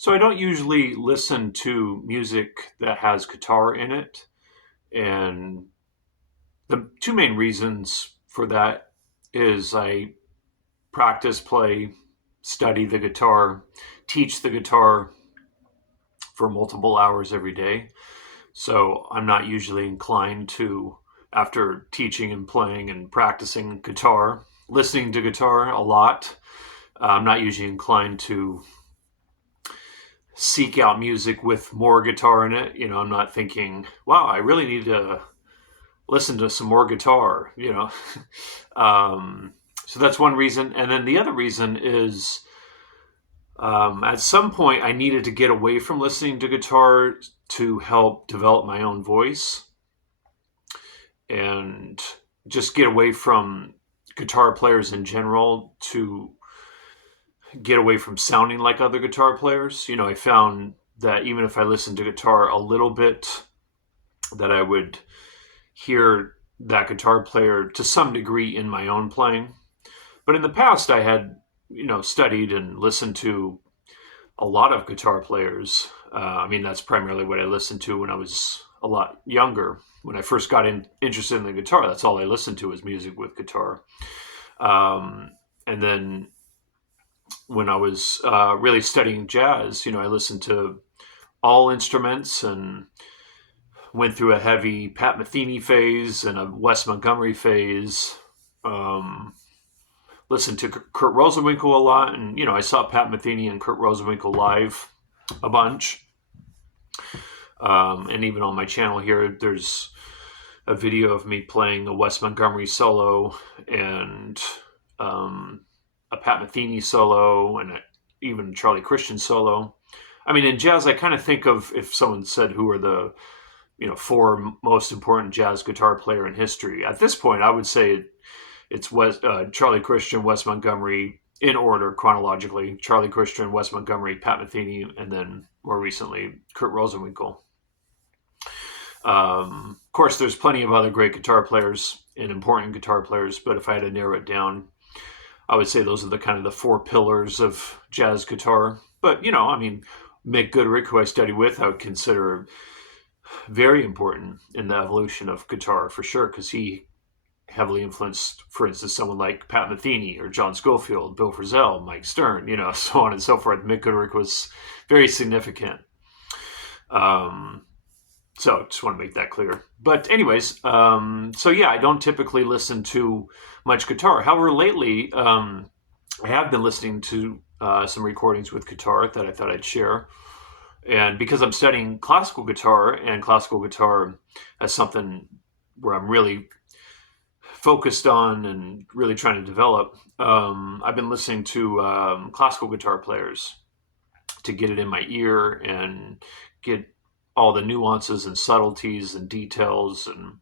So I don't usually listen to music that has guitar in it. And the two main reasons for that is I practice, play, study the guitar, teach the guitar for multiple hours every day. So I'm not usually inclined to, after teaching and playing and practicing guitar, listening to guitar a lot, I'm not usually inclined to seek out music with more guitar in it. I'm not thinking, wow, I really need to listen to some more guitar. um, so that's one reason. And then the other reason is at some point I needed to get away from listening to guitar to help develop my own voice and just get away from guitar players in general to get away from sounding like other guitar players. I found that even if I listened to guitar a little bit, that I would hear that guitar player to some degree in my own playing. But in the past, I had, studied and listened to a lot of guitar players. That's primarily what I listened to when I was a lot younger. When I first got interested in the guitar, that's all I listened to was music with guitar. And then when I was really studying jazz, I listened to all instruments and went through a heavy Pat Metheny phase and a Wes Montgomery phase. Um, Listened to Kurt Rosenwinkel a lot, and I saw Pat Metheny and Kurt Rosenwinkel live a bunch. And even on my channel here, there's a video of me playing a Wes Montgomery solo and a Pat Metheny solo and even Charlie Christian solo. In jazz, I kind of think of, if someone said who are the four most important jazz guitar player in history. At this point, I would say it's Charlie Christian, Wes Montgomery, in order chronologically. Charlie Christian, Wes Montgomery, Pat Metheny, and then more recently, Kurt Rosenwinkel. Of course, there's plenty of other great guitar players and important guitar players, but if I had to narrow it down, I would say those are the kind of the four pillars of jazz guitar. But, Mick Goodrick, who I study with, I would consider very important in the evolution of guitar for sure, because he heavily influenced, for instance, someone like Pat Metheny or John Scofield, Bill Frisell, Mike Stern, so on and so forth. Mick Goodrick was very significant. So just want to make that clear. But anyways, so yeah, I don't typically listen to much guitar. However, lately I have been listening to some recordings with guitar that I thought I'd share. And because I'm studying classical guitar, and classical guitar as something where I'm really focused on and really trying to develop, I've been listening to classical guitar players to get it in my ear and get all the nuances and subtleties and details and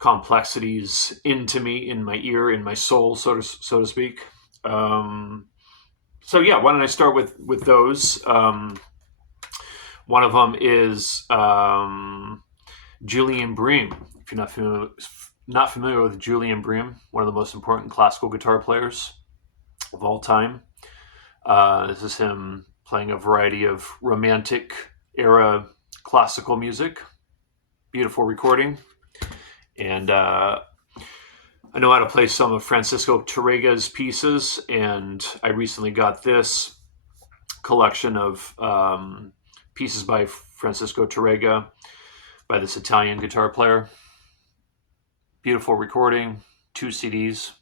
complexities into me, in my ear, in my soul, so to speak. So yeah, why don't I start with those? One of them is Julian Bream. If you're not familiar with Julian Bream, one of the most important classical guitar players of all time. This is him playing a variety of romantic era classical music. Beautiful recording. And I know how to play some of Francisco Tárrega's pieces, and I recently got this collection of pieces by Francisco Tárrega, by this Italian guitar player. Beautiful recording, 2 CDs.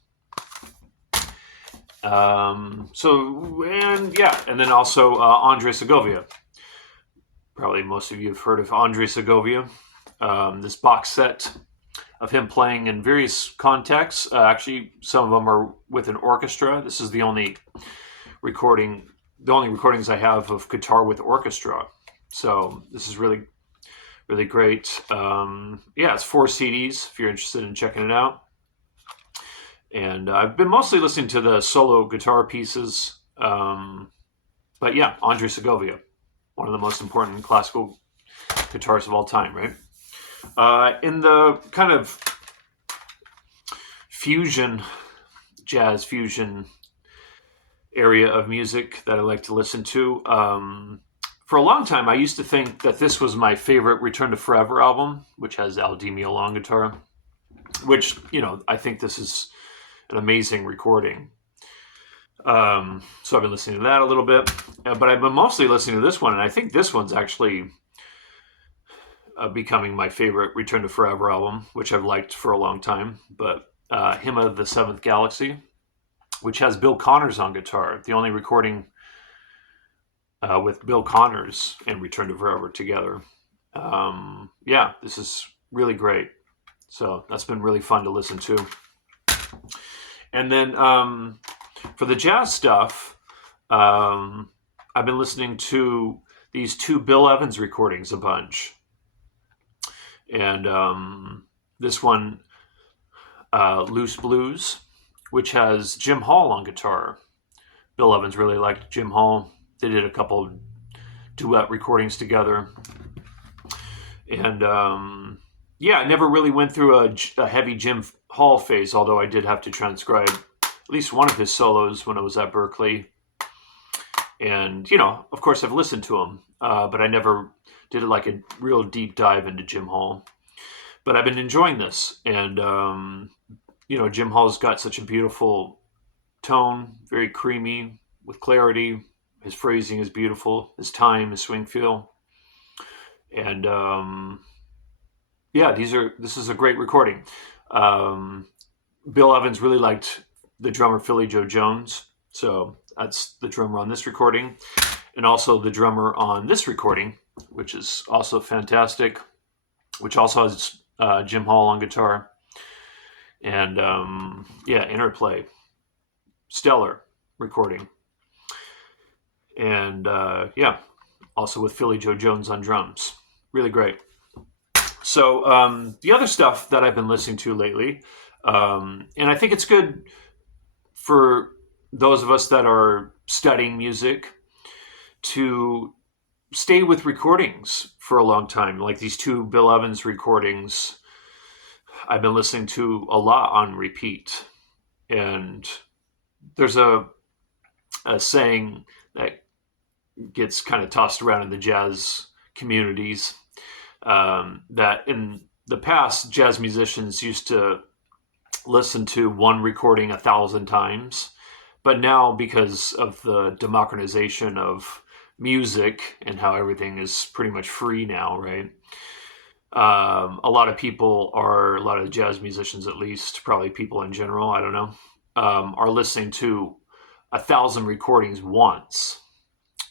And then also Andre Segovia. Probably most of you have heard of Andre Segovia. This box set of him playing in various contexts. Actually, some of them are with an orchestra. This is the only recordings I have of guitar with orchestra. So this is really, really great. It's 4 CDs if you're interested in checking it out. And I've been mostly listening to the solo guitar pieces. But yeah, Andre Segovia, one of the most important classical guitarists of all time, right? In the kind of jazz fusion area of music that I like to listen to. For a long time, I used to think that this was my favorite Return to Forever album, which has Al Di Meola on guitar, which, I think this is an amazing recording. So I've been listening to that a little bit, but I've been mostly listening to this one, and I think this one's actually becoming my favorite Return to Forever album, which I've liked for a long time. But Hymn of the Seventh Galaxy, which has Bill Connors on guitar, the only recording with Bill Connors and Return to Forever together. This is really great. So that's been really fun to listen to. And then for the jazz stuff, I've been listening to these two Bill Evans recordings a bunch. And this one, Loose Blues, which has Jim Hall on guitar. Bill Evans really liked Jim Hall. They did a couple duet recordings together. And I never really went through a heavy Jim Hall phase, although I did have to transcribe at least one of his solos when I was at Berklee. And, of course I've listened to him, but I never did like a real deep dive into Jim Hall. But I've been enjoying this. And, Jim Hall's got such a beautiful tone, very creamy, with clarity. His phrasing is beautiful. His time, his swing feel. And, this is a great recording. Bill Evans really liked the drummer Philly Joe Jones. So that's the drummer on this recording. And also the drummer on this recording, which is also fantastic, which also has Jim Hall on guitar. And, Interplay. Stellar recording. And, also with Philly Joe Jones on drums. Really great. So the other stuff that I've been listening to lately, and I think it's good for those of us that are studying music to stay with recordings for a long time. Like these two Bill Evans recordings, I've been listening to a lot on repeat. And there's a saying that gets kind of tossed around in the jazz communities, that in the past, jazz musicians used to listen to one recording 1,000 times. But now, because of the democratization of music and how everything is pretty much free now, right? A lot of jazz musicians, at least, probably people in general, I don't know, are listening to 1,000 recordings once.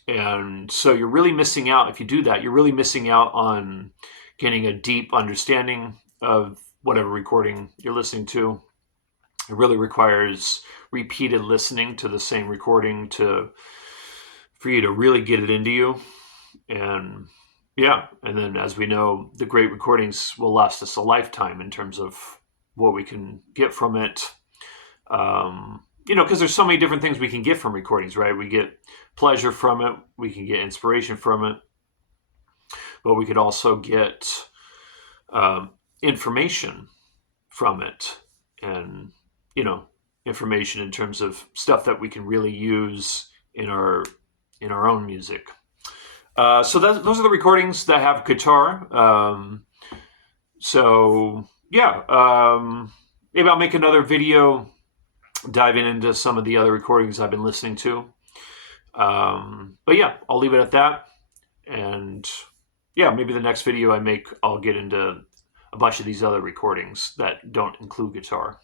And so you're really missing out. If you do that, you're really missing out on getting a deep understanding of whatever recording you're listening to. It really requires repeated listening to the same recording for you to really get it into you. And and then, as we know, the great recordings will last us a lifetime in terms of what we can get from it. Because there's so many different things we can get from recordings, right? We get pleasure from it. We can get inspiration from it. But we could also get information from it. And, information in terms of stuff that we can really use in our own music. So those are the recordings that have guitar. Maybe I'll make another video diving into some of the other recordings I've been listening to. I'll leave it at that. And maybe the next video I make, I'll get into a bunch of these other recordings that don't include guitar.